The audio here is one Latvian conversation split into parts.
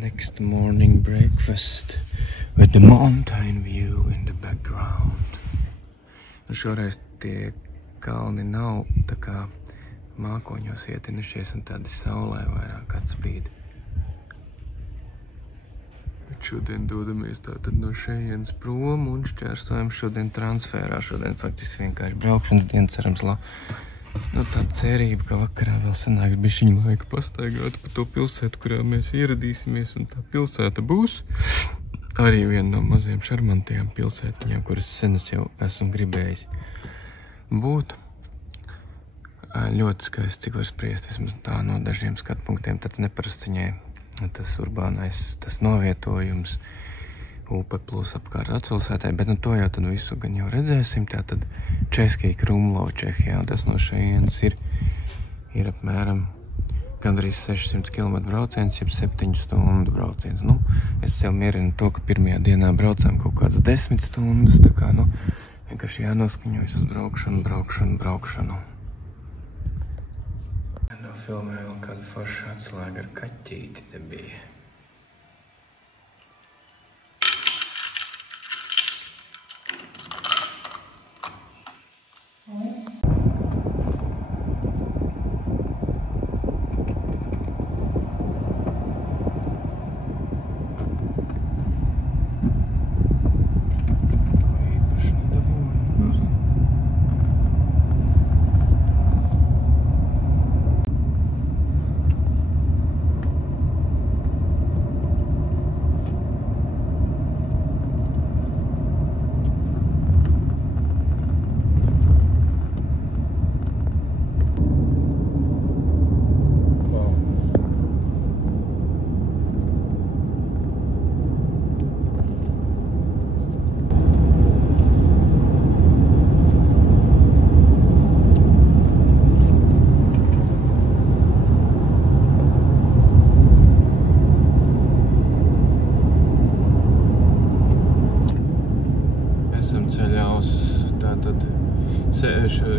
next morning breakfast with the mountain view in the background. Nu šoreiz tie kalni nav tā kā mākoņos ietinušies un tādi saulē vairāk atspīd. Bet šodien dodamies tātad no šejienes prom un šķērsojam šodien transferā. Šodien faktiski vienkārši braukšanas diena, cerams Nu, tāda cerība, ka vakarā vēl sanāks bišķiņu laika pastaigāt pa to pilsētu, kurā mēs ieradīsimies, un tā pilsēta būs arī viena no maziem šarmantajām pilsētiņām, kuras sen es jau esmu gribējis būt. Ļoti skaisti, cik var spriest, vismaz tā no dažiem skatpunktiem, tāds neparasts viņai, tas urbānais, tas novietojums, upe plus apkārt atpilsētai, bet to jau tad visu gan jau redzēsim, tātad Český Krumlov, Čehijā, un tas no šejienes ir apmēram gandrīz 600 km brauciens, jeb 7 stundu brauciens. Es sev mierinu to, ka pirmajā dienā braucām kaut kādas 10 stundas, tā kā, vienkārši jānoskaņojas uz braukšanu. Filmēju vēl kādu foršu atslēgu ar kaķīti te bija.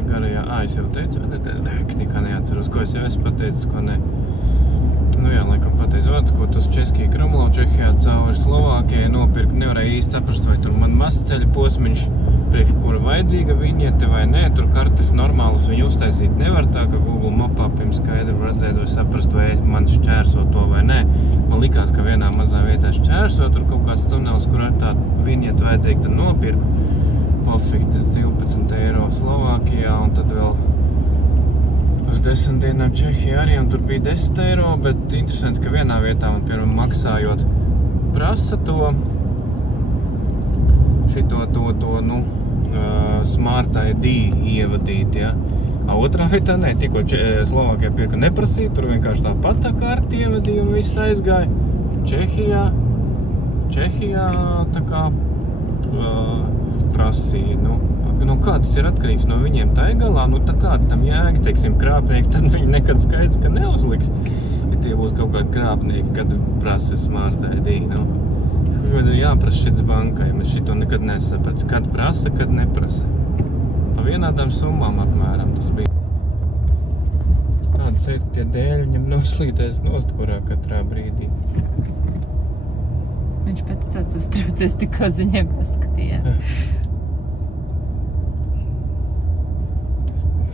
Garajā, es jau teicu, nekā neatceros, ko es jau esmu pateicis, ko ne. Laikam pateicu vārds, ko tas Český Krumlov, Čehijā cauri Slovākijai nopirkt, nevarēja īsti saprast, vai tur man mazceļa posmiņš, priekš kura vajadzīga viņiete vai nē, tur kartes normālas viņu uztaisīt nevar, tā ka Google mapā pirms skaidri var redzēt vai saprast, vai man šķērso to vai nē. Man likās, ka vienā mazā vietā šķērso, tur kaut kāds tunels, kur ar tādu viņieti vajadzīgu, tad nopirku. Pofīgi, 12 eiro Slovākijā, un tad vēl uz 10 dienām Čehijā arī, un tur bija 10 eiro, bet interesanti, ka vienā vietā man, piemēram, maksājot prasa to Smart ID ievadīt, ja. Otrā vietā ne, tikko Slovākijā pirka neprasīja, tur vienkārši tāpat tā karti ievadīja un viss aizgāja. Čehijā tā kā prasīja, kādas ir atkarīgs no viņiem tai galā, tā kāda tam jēga, teiksim, krāpnieki, tad viņi nekad skaidrs, ka neuzliks. Ja tie būtu kaut kādi krāpnieki, kad prasa Smart ID, jāprasa šits bankai, mēs šito nekad nesapēc, kad prasa, kad neprasa. Pa vienādām summām apmēram tas bija. Tāda sēd, ka tie dēļi viņam noslīdēs nostkurā katrā brīdī. Viņš pats tāds uztraucies, tikko ziņiem paskatījās.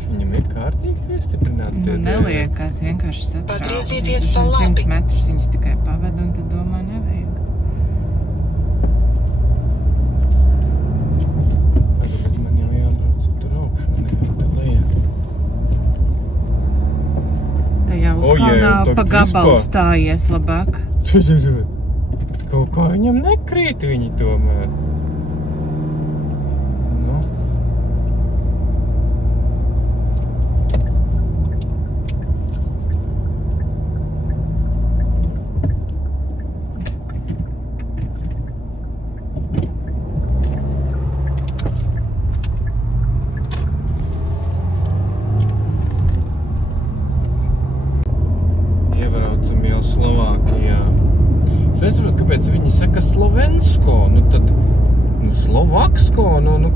Viņam ir kārtīgi piestiprināti tie dēļi? Neliekās, vienkārši satrauc. Pagriezieties pa labi. 100 metrus viņus tikai pavada un tad domā nevajag. Bet man jau jābrauc tur augšā, nevajag tā lejā. Tajā uzkalnā pa gabalu stājies labāk. Bet kaut kā viņam nekrīt viņi tomēr. Iebraucam jau Slovākijā. Es nesaprotu, kāpēc viņi saka Slovensko, tad Slovaksko,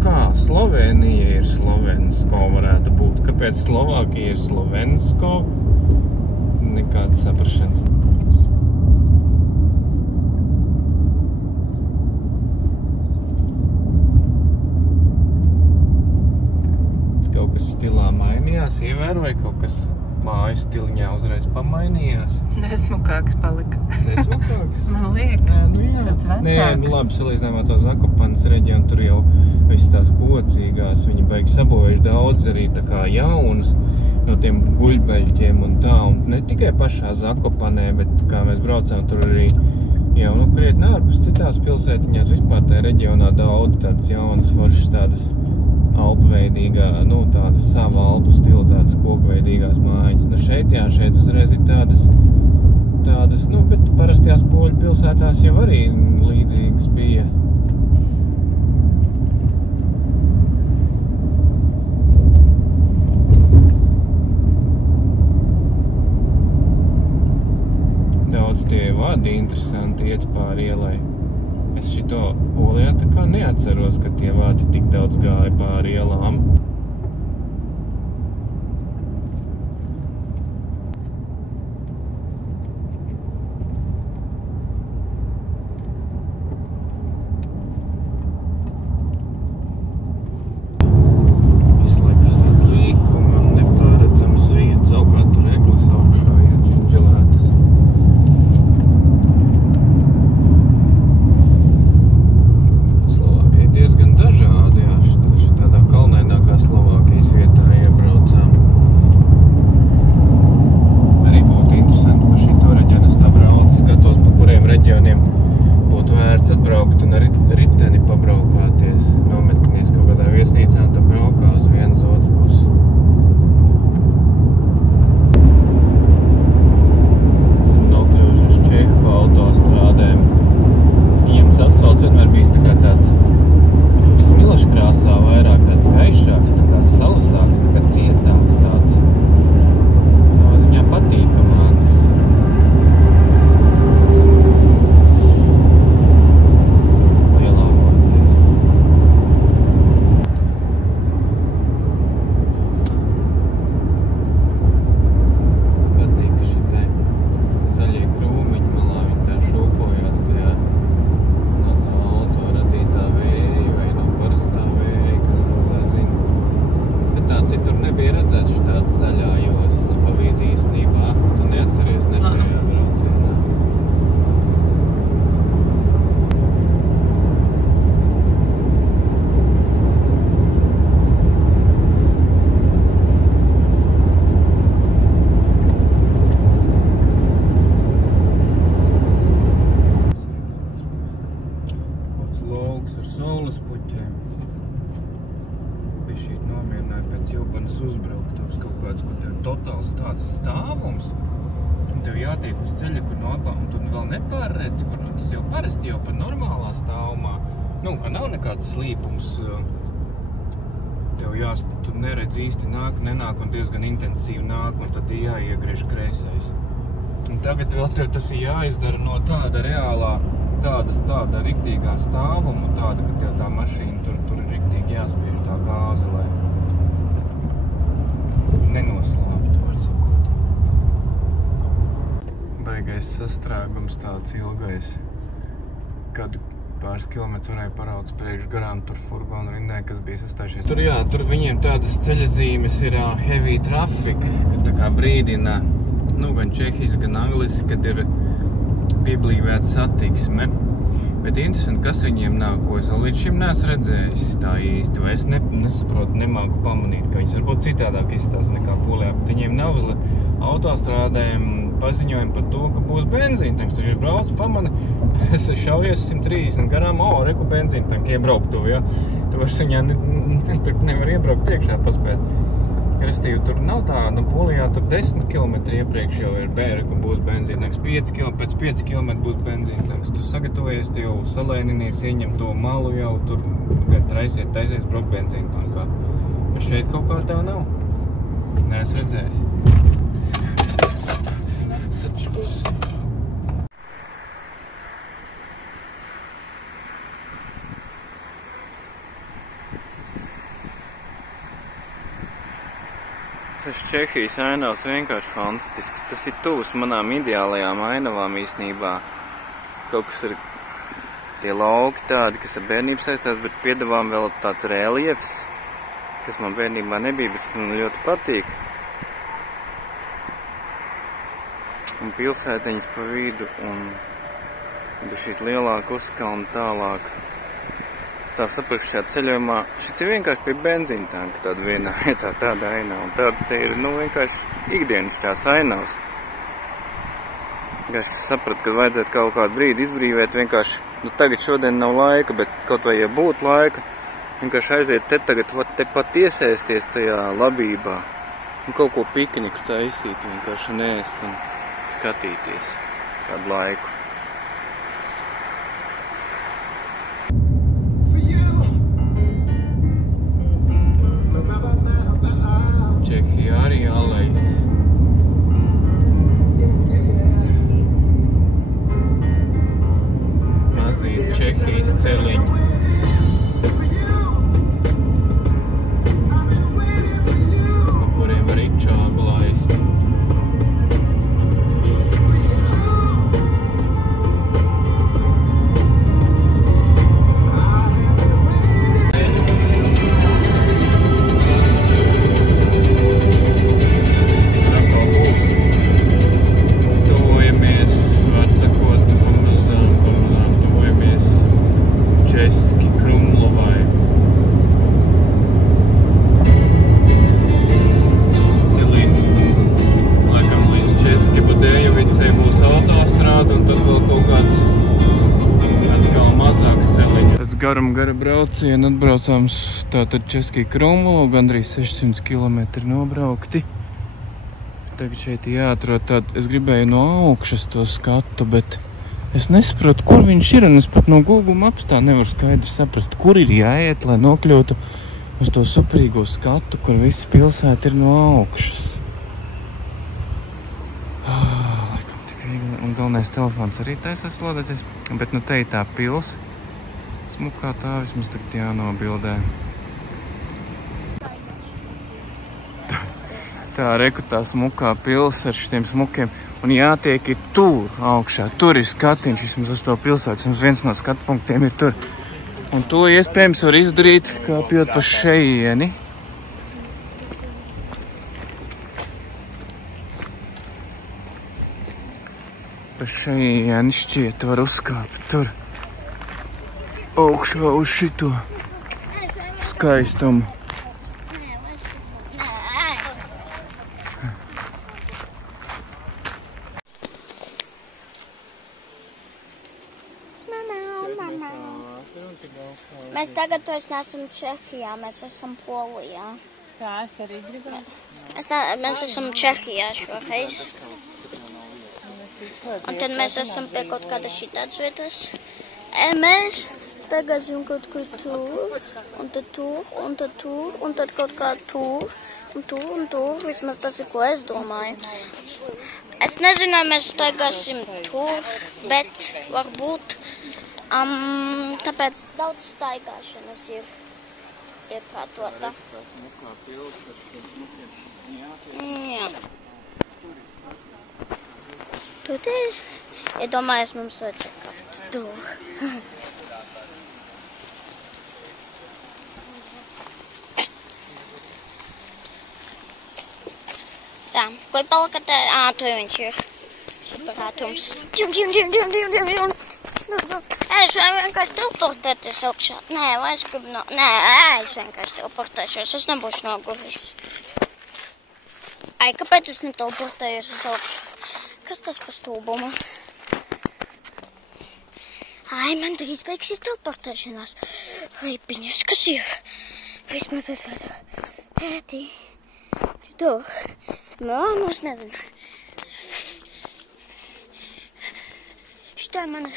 kā, Slovenija ir Slovensko varētu būt. Kāpēc Slovākija ir Slovensko? Nekāda saprašanas. tomēr vai kaut kas māju stiliņā uzreiz pamainījās? Nesmukāks palika. Nesmukāks? Man liekas, tāds vecāks. Nē, labi, salīdzinājumā to Zakopanes reģionu, tur jau viss tās kocīgās, viņi baigi sabūvējuši daudz arī tā kā jaunas no tiem guļbeļķiem un tā, un ne tikai pašā Zakopanē, bet kā mēs braucām, tur arī jau, krietni ārpus citās pilsētiņās, vispār tajā reģionā daudz tādas jaunas foršas tādas alpveidīgā, tādas sava alpu stila, tādas kokveidīgās mājas. Šeit uzreiz ir tādas, bet parastajās poļu pilsētās jau arī līdzīgas bija. Daudz tie vadi interesanti iet pāri ielai. Es šito Polijā tā kā neatceros, ka tie vādi tik daudz gāja pāri ielām. Visu laiku ir līkuma un nepāredzamas vietas, augā tur eglis augšā izģinģelētas. Diezgan dažādi, tādā kalnainākā Slovākijas vietā iebraucām. Arī būtu interesanti pa šito reģionu. Es tā braucu, skatos, pa kuriem reģioniem būtu vērts atbraukt un ar riteni pabraukāties. Nometkinies kaut kādā viesnīcā un tā braukā uz vienu uz otru pusi. Esam nokļuvuši uz Čehu autostrādēm. Viņam asfalts vienmēr bijis tā kā tāds smilaša krāsā, vairāk tāds gaišāks, tā kā sausāks, tā kā cietāks, tāds savā ziņā patīkamāks. Lielākoties. Patīk šitai zaļie krūmiņi malā, viņi tā šūpojās tajā no tā auto radītā vēja vai no parastā vēja, kas to lai zina. Bet tā citur nebija redzēts šitāda zaļā josla pa vidi īstenībā. Tu neatceries ne šajā braucienā. Kāds lauks ar saules puķiem. Bišķīt nomierināja pēc Jopanas uzbraukt uz kaut kāds, kur tev totāls tāds stāvums. Un tev jātiek uz ceļa, kur no abām, un tu vēl nepārredz, kur tas jau parasti jau pa normālā stāvumā. Ka nav nekāds slīpums. Tev tu neredz īsti nāk, nenāk un diezgan intensīvi nāk, un tad jāiegriež kreisais. Un tagad vēl tev tas ir jāizdara no tāda reālā, tāda riktīgā stāvuma, tāda, ka tev tā mašīna tur ir riktīgi jāspiež tā gāze, lai nenoslāptu, var sakot. Baigais sastrēgums tāds ilgais, kad pāris kilometrus varēja parauc priekš garām tur furgonu rindē, kas bija sastājušies. Tur viņiem tādas ceļazīmes ir heavy traffic, kad tā kā brīdina, gan čehiski, gan angliski, kad ir pieblīvēta satiksme. Bet interesanti, kas viņiem nav, ko es vēl līdz šim neesmu redzējis tā īsti, vai es nesaprotu, nemāku pamanīt, ka viņas varbūt citādāk izstāsta nekā Polijā, bet viņiem nav uz autostrādēm paziņojumi par to, ka būs benzīntanks. Tu viņš brauc, pamani, es šaujies 130 garām, reku benzīntanki iebrauktuvi, ja? Tu vairs viņā nevar iebraukt priekšā paspēt. Restīvi, tur nav tā, Polijā tur 10 km iepriekš jau ir bēreku būs benzīntanks, pēc 5 km būs benzīntanks. Tu sagatavojies, tu jau salēninies, ieņem to malu jau, tur taisies braukt benzīntankā. Bet šeit kaut kā tā nav. Neesmu redzējis. Tas Čehijas ainavs vienkārši fantastisks. Tas ir tuvs manām ideālajām ainavām īstenībā. Kaut kas ir tie lauki tādi, kas ar bērnību saistās, bet piedāvām vēl tāds reliefs, kas man bērnībā nebija, bet man ļoti patīk. un pilsētiņas pa vidu, un bija šī lielāka uzkalna tālāk. Es tā sapratu šajā ceļojumā, šis ir vienkārši pie benzīna tanka tāda vienā vietā, tāda ainava, un tāds te ir, vienkārši ikdienas tās ainavas. Vienkārši es sapratu, ka vajadzētu kaut kādu brīdi izbrīvēt, vienkārši, tagad šodien nav laika, bet kaut vai, ja būtu laika, vienkārši aiziet te tagad, te pat iesaisties tajā labībā, un kaut ko pikniku taisīt, vienkārši un ēst un skatīties kādu laiku. Čehija arī alejas. Mazīti Čehijas celiņi. Pa kuriem arī čābu laist. Gara braucienu atbraucām tātad Českī Krumlo, gandrīz 600 km nobraukti. Tagad šeit jāatrod tād, es gribēju no augšas to skatu, bet es nesaprotu, kur viņš ir, un es pat no Google Maps tā nevaru skaidri saprast, kur ir jāiet, lai nokļūtu uz to superīgo skatu, kur visa pilsēta ir no augšas. Laikam tik viegli, un galvenais telefons arī taisās lodēties, bet nu te ir tā pils. Smukā tā vismaz tagad jānobildē. Tā reku tā smukā pils ar šitiem smukiem. Un jātiek ir tur augšā. Tur ir skatiņš vismaz uz to pilsētu. Vismaz viens no skatu punktiem ir tur. Un to iespējams var izdarīt, kāpjot pa šeieni. Pa šeieni šķiet var uzkāpt tur. Augšā uz šito skaistumu. Mēs tagad neesam Čehijā, mēs esam Polijā. Jā, es arī gribēju. Mēs esam Čehijā šoreiz. Un tad mēs esam pie kaut kāda šitādas vietas. Mēs staigāsim kaut kur tur, un tad tur, un tad tur, un tad kaut kā tur, un tur, un tur. Vismaz tas ir, ko es domāju. Es nezinu, vai mēs staigāsim tur, bet varbūt tāpēc daudz staigāšanas ir ieprātota. Jā. Tur ir. Iedomājies, mums vajadzētu kāpt tur. Tā, ko palika te? Tur viņš ir. Superātums. Es vienkārši teleportēties augšā. Nē, es gribu es vienkārši teleportēšos. Es nebūšu noguris. Ai, kāpēc es neteleportējos uz augšu? Kas tas par stulbumu? Ai, man drīz beigsies teleportēšanās. Lipiņas, kas ir? Vismaz es varu. Tētī. Tur. Māmas nezinu. Šitā ir mana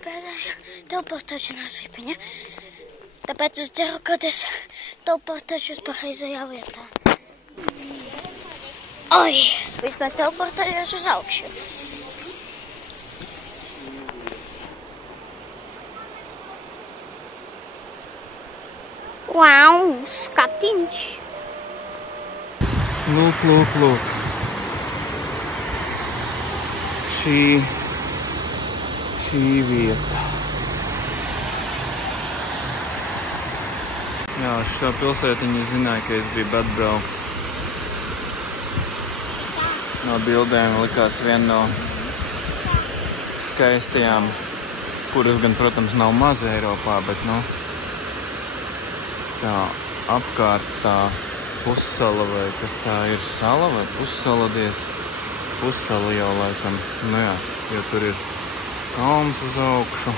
pēdējā teleportēšanās lipiņa. Tāpēc es ceru, ka es teleportēšos pareizajā vietā. Oi! Vismaz teleportējos uz augšu. Wow! Skatiņš! Lūk, lūk, lūk. Šī vieta. Jā, šitā pilsētiņa zināja, ka es gribu atbraukt. no bildēm likās viena no skaistajām, kuras gan, protams, nav maz Eiropā, bet, nu, tā apkārt tā pussala vai kas tā ir sala vai pussaladies. Pussala jau laikam, nu jā, jo tur ir kalns uz augšu.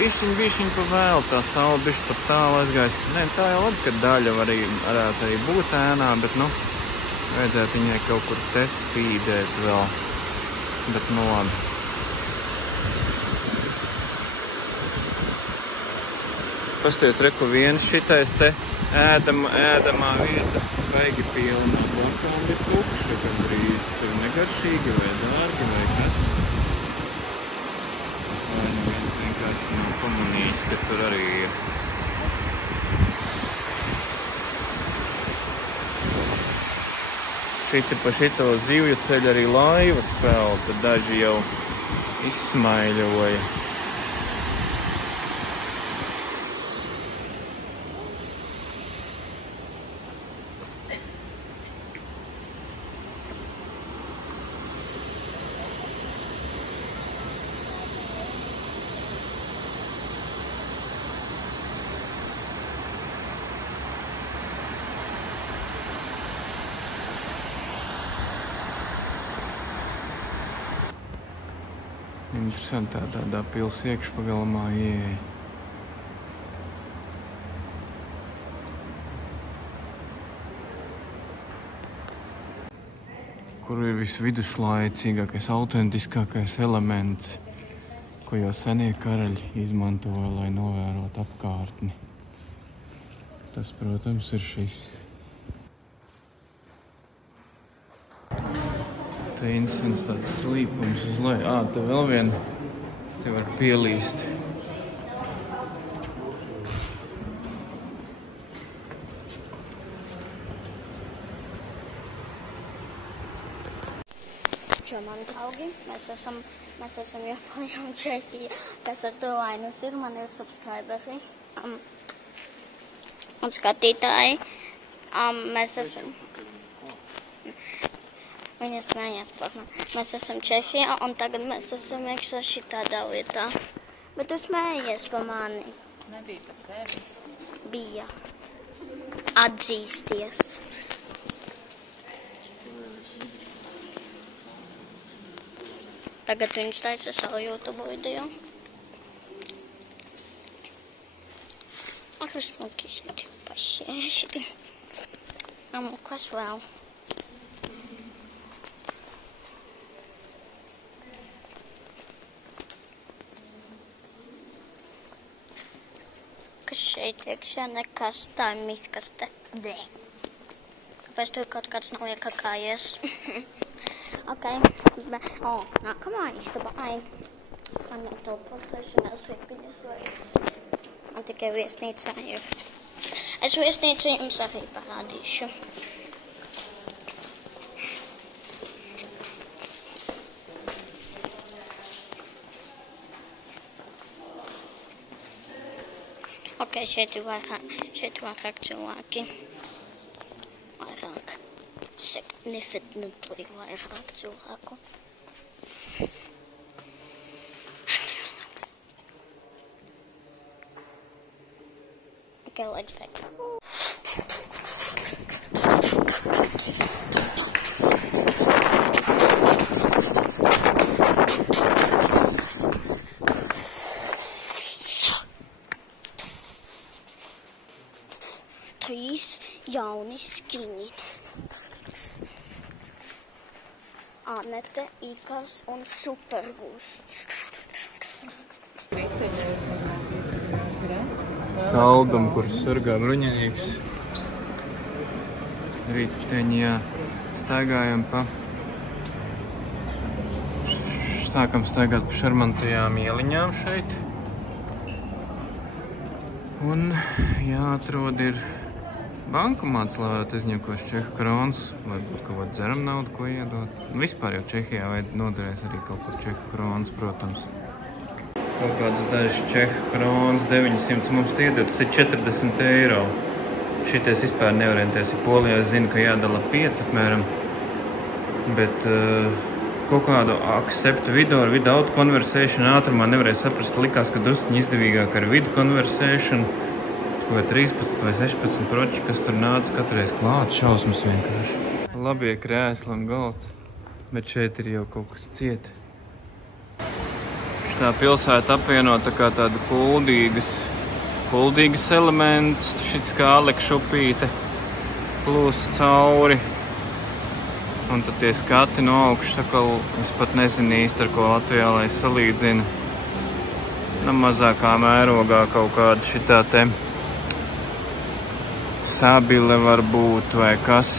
Bišķiņ pa vēl, tā saula bišķi pat tālu aizgājis. Nē, tā jau labi, ka daļa varētu arī būt ēnā, bet, nu, vajadzētu viņai kaut kur te spīdēt vēl. Bet, nu, labi. Pasties, reku viens šitais te ēdamā vieta baigi pilnā. Blakām ir tukša gandrīz. Tur negaršīgi vai dārgi vai kas. Vai nu viens vienkārši nav pamanījis, ka tur arī ir. Šiti pa šito zivju ceļu arī laivas pelta, daži jau izsmaiļoja. Interesantā tādā pils iekšpagalmā ieeja. Kur ir visviduslaicīgākais, autentiskākais elements, ko jau senie karaļi izmantoja, lai novērotu apkārtni. Tas, protams, ir šis. Te interesants tāds slīpums uz leju. Te vēl viena. Te var pielīst. Čo, mani draugi, mēs esam joprojām Čehijā, kas ar to vainas ir, man ir subscriberi un skatītāji. Mēs esam... Viņa smējās par mani. Mēs esam Čehijā, un tagad mēs esam iekšā šitādā vietā. Bet tu smējies par mani. Nebija par tevi. Bija. Atzīsties. Tagad viņš taisa savu YouTube video. Ak, es smukīšu pašēši. Kas vēl? Šeit iekšā nekas, tā ir miskaste. Dē. Kāpēc tur kaut kāds nav iekakājies? Ok. Nākamā istaba. Man jau to portēšanās ripiņas vairs. Man tikai viesnīcā ir. Es viesnīcu jums arī parādīšu. Ok, šeit ir vairāk cilvēki. Vairāk. Significantly vairāk cilvēku. Ok, legs back. Jauni skiņi. Anete, Ikars un Supergusts. Saldum, kur sargā bruņinīgs. Riteņā staigājam pa... Sākam staigāt pa šarmantajām ieliņām šeit. Un jāatrod ir bankomāts, lai varētu izņemt kaut čehu kronas, vai kaut kādu dzeram naudu, ko iedot. Vispār jau Čehijā noderēs arī kaut ko čehu kronas, protams. Kaut kādas dažas čehu kronas, 900 mums tie iedod, tas ir 40 eiro. šitais vispār neorientēs. Polijā es zinu, ka jādala 5 apmēram, bet kaut kādu accept video ar without conversation ātrumā nevarēja saprast. Likās, ka drusciņi izdevīgāk ar with conversation, vai 13 vai 16 proči, kas tur nāca katreiz klāt, šausmas vienkārši. Labie krēsli un galds, bet šeit ir jau kaut kas cieta. Tā pilsēta apvienota kā tāda kuldīgas elements, šits kā alekšupīte plūs cauri. Un tad tie skati no augšas, sakal, es pat nezinu īsti, ar ko Latvijā, lai salīdzina. Nu, mazākā mērogā kaut kāda šitā te sabile var būt vai kas.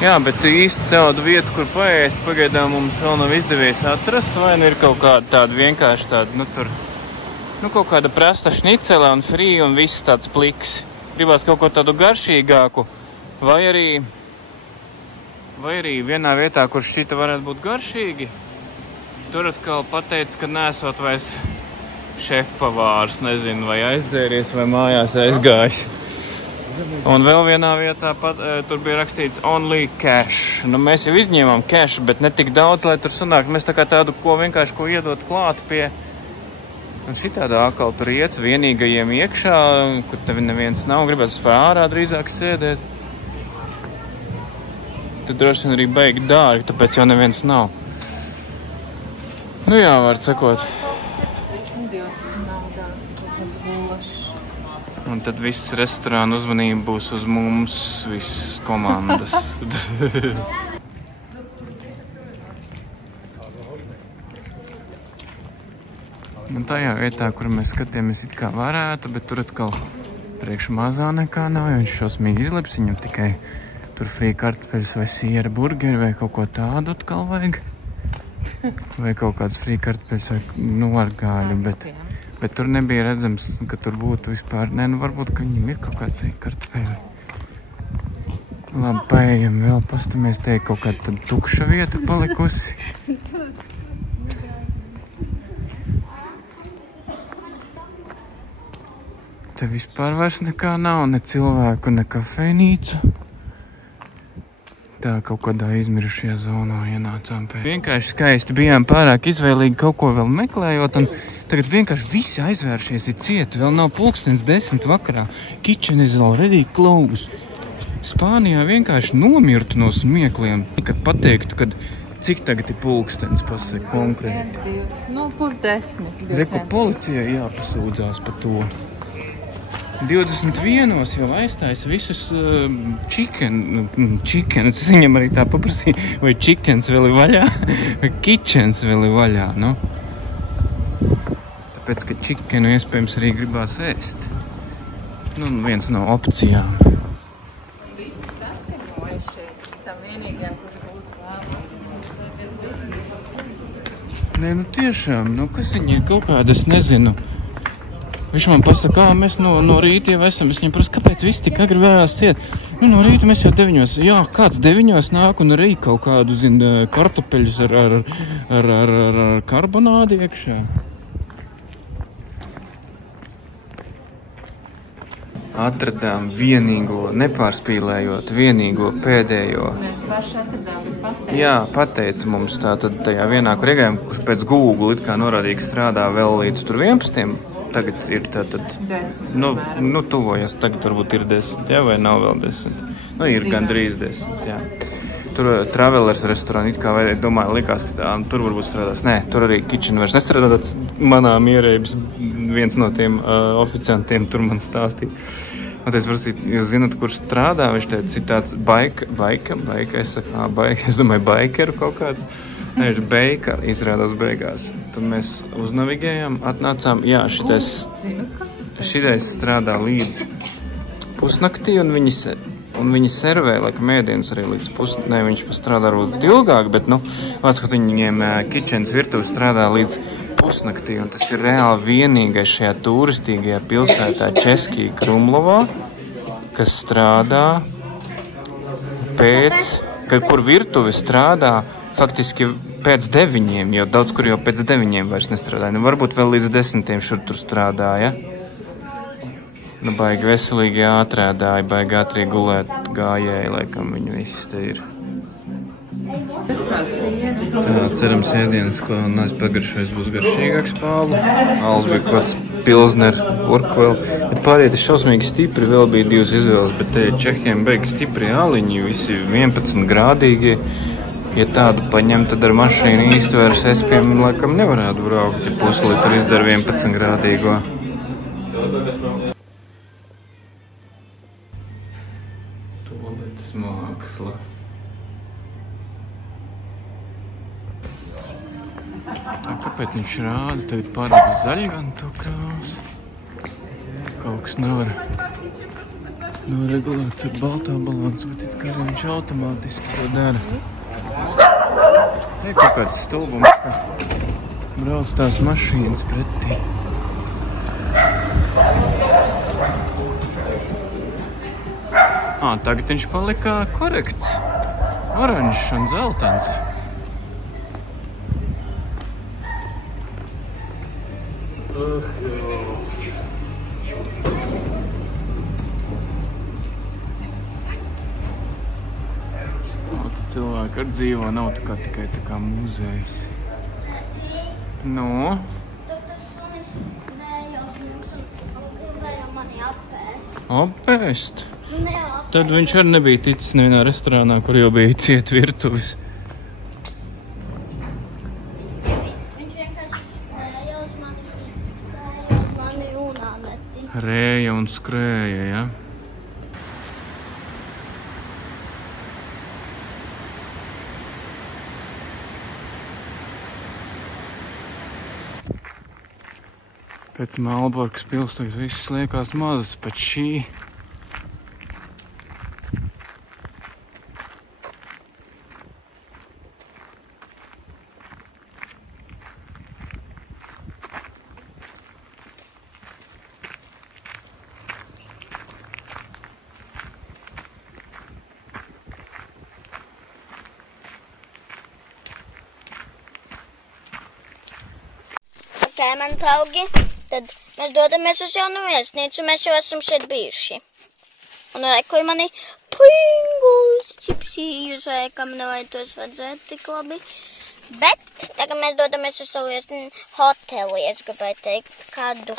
Jā, bet īsti tādu vietu, kur paēst, pagaidām mums vēl nav izdevies atrast, vai nu ir kaut kāda tāda vienkārši tāda, nu tur, nu kaut kāda prasta šnicele un frī un viss tāds pliks. Gribās kaut ko tādu garšīgāku, vai arī vienā vietā, kur šķita varētu būt garšīgi, tur atkal pateica, ka nesot vairs šefpavārs, nezinu, vai aizdzēries, vai mājās aizgājis. Un vēl vienā vietā tur bija rakstīts only cash. Nu, mēs jau izņēmām cash, bet ne tik daudz, lai tur sanāk. Mēs tā kā tādu, ko vienkārši ko iedot klāt pie. Un šitādā akal tur iet vienīgajiem iekšā, kur tevi neviens nav. Gribētu par ārā drīzāk sēdēt. Tur droši vien arī baigi dārgi, tāpēc jau neviens nav. Nu jā, var sakot. Un tad viss restorāna uzmanība būs uz mums, visas komandas. Un tajā vietā, kur mēs skatījāmies it kā varētu, bet tur atkal priekš mazā nekā nav, jo viņš šausmīgi izleps, viņam tikai tur frī kartupeļus vai siera burgeri vai kaut ko tādu atkal vajag. Vai kaut kādus frī kartupeļus vai norgāļu, bet tur nebija redzams, ka tur būtu vispār. Nē, nu varbūt, ka viņiem ir kaut kāda frī kartupeļi. Labi, paējam vēl, pastamies, te kaut kāda tukša vieta palikusi. Te vispār vairs nekā nav, ne cilvēku, ne kafejnīcu. Tā kaut kādā izmirušajā zonā ienācām pēc. Vienkārši skaisti bijām pārāk izvēlīgi kaut ko vēl meklējot, un tagad vienkārši visi aizvēršies ir cieti. Vēl nav 10:10 vakarā. Kitchen is already closed. Spānijā vienkārši nomirtu no smiekliem, kad pateiktu, kad cik tagad ir pulkstenis, pasaka konkrēti. Nu, 9:10. Reku policijai jāpasūdzās par to. 21 jau aizstājas visus chickens, es viņam arī tā paprasīju, vai chickens vēl ir vaļā, vai kitchens vēl ir vaļā, nu. Tāpēc, ka chickenu iespējams arī gribās ēst. Nu, viens no opcijām. Visi saskaņojušies, tam vienīgajam, kurš būtu vēl. Nē, nu tiešām, nu kas viņi ir kaut kāda, es nezinu. Viņš man pasaka, mēs no rīta jau esam. Es viņam prasu, kāpēc visi tik agri vērās ciet? Nu, no rīta mēs jau 9. Jā, kāds 9 nāk un arī kaut kādu, kartupeļus ar karbonādi iekšā. Atradām vienīgo, nepārspīlējot, vienīgo pēdējo. Mēs paši atradām un pateica. Jā, pateica mums tātad tajā vienā, kur iegājām, kurš pēc Google it kā norādīja, strādā vēl līdz tur 11. Tagad ir tātad, 10. nu tuvojas, tagad varbūt ir 10, jā, vai nav vēl 10. Nu, ir gandrīz 10, jā. Tur Travelers restorāni it kā domāju, likās, ka tur varbūt strādās. Nē, tur arī kitchen vairs nestrādā, tāds manā mierības viens no tiem oficiantiem tur man stāstīja. Un es prasīju, jūs zināt, kur strādā? Viņš teica, ir tāds baika, es saku, baika, es domāju, baikeru kaut kāds. Nē, ir beika, izrādās beigās. Tad mēs uznavigējām, atnācām, jā, šitais strādā līdz pusnaktī, un viņi servē, laikam, ēdienus arī līdz pusnaktī. Nē, viņš strādā varbūt ilgāk, bet, nu, vārds, ka viņiem kitchens virtuve strādā līdz pusnaktī, un tas ir reāli vienīgais šajā turistīgajā pilsētā Českī Krumlovā, kas strādā kur virtuve strādā faktiski pēc 9, jo daudz kur jau pēc 9 vairs nestrādāja. Nu, varbūt vēl līdz 10 šur tur strādāja. Nu, baigi veselīgi ātrēdāji, baigi ātrie gulēt gājēji, laikam viņi visi te ir. Tā, cerams, ēdienas, ko nāc pagaršais, būs garšīgāks Pālu. Alus bija kaut kāds pilsner, urkvēl. Bet pārējie šausmīgi stipri, vēl bija divas izvēles, bet te Čehiem beig stipri aliņi, visi 11 grādīgi. Ja tādu paņem, tad ar mašīnu īsti vairs espiem laikam nevarētu braukt, ja puslitru izdara 11 grādīgo. Toaletes māksla. Tā, kāpēc viņš rāda? Tagad pārāk zaļgan to krāsu. Kaut kas nevar regulēt ar baltā balansu, bet it kā viņš automātiski to dara. Te kaut kāds stulbums, kāds brauc tās mašīnas pretī. Tagad viņš palika korekts. Oranžs un zeltans. Cilvēki ar dzīvo nav tikai tā kā muzejs. Nu? Tas sunis vējos mums un vējā mani apēst. Apēst? Neapēst. Tad viņš arī nebija ticis nevienā restorānā, kur jau bija ciet virtuvis. Viņš vienkārši vējos mani runā netī. Rēja un skrēja, ja? Pēc Malborkas pils tagad viss liekās mazas pēc šī. Ok, mani draugi. Tad mēs dodamies uz jaunu viesnīcu, mēs jau esam šeit bijuši. Un rekoju mani Pringles čipsījus, kam nevajag tos redzēt tik labi. Bet tagad mēs dodamies uz savu hoteli, es gribēju teikt, kādu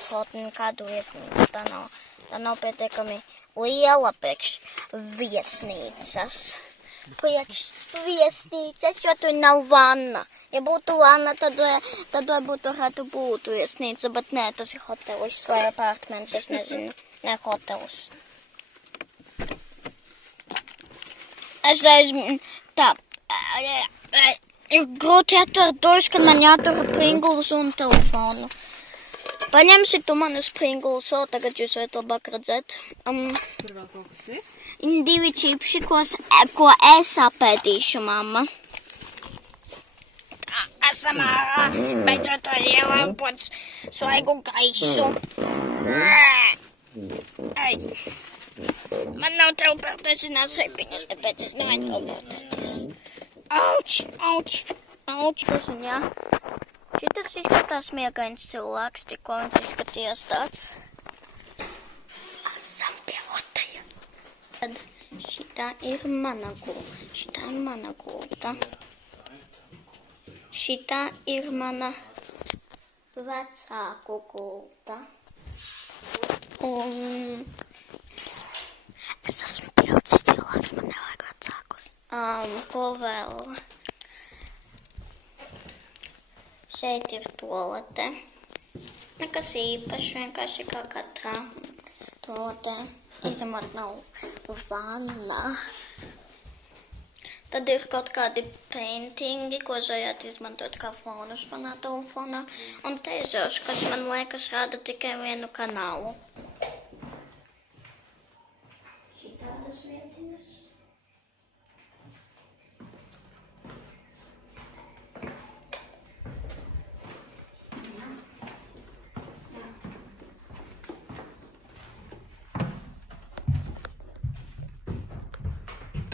viesnīcu. Tā nav pietiekami liela priekš viesnīcas. Jo tur nav vanna. Ja būtu vanna, tad varbūt varētu būt viesnīca, bet nē, tas ir hotelis vai apartments, es nezinu, ne hotelis. Tā, ir grūti atvērt durvis, kad man jātur Pringles un telefonu. Paņemsi tu manus Pringles, tagad jūs varat labāk redzēt. Tur vēl kaut kas ir? Divi čipši, ko es apēdīšu, mamma. Esam ārā, beidzot ar ielāpot svaigu gaisu. Man nav teleportēšanās sepiņas, tāpēc es nevaru teleportēties. Auč, jā. Šitas izskatās miegains cilvēks, tikko viņš izskatījās tāds. Esam pie hoteļa. Tad šitā ir mana gulta. Šitā ir mana vecāku gulta. Un es esmu pieaudzis cilvēks, man nevajag vecākus. Ko vēl? Šeit ir toalete. Nekas īpašs, vienkārši kā katrā toaletē. Izņemot nav vanna. Tad ir kaut kādi paintingi, ko varētu izmantot kā fonus manā telefonā. Un teizers, kas man liekas rāda tikai vienu kanālu. Šitādas vietiņas.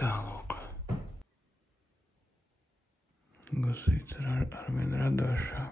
Tālūk. Gusīts ar vien radošāk.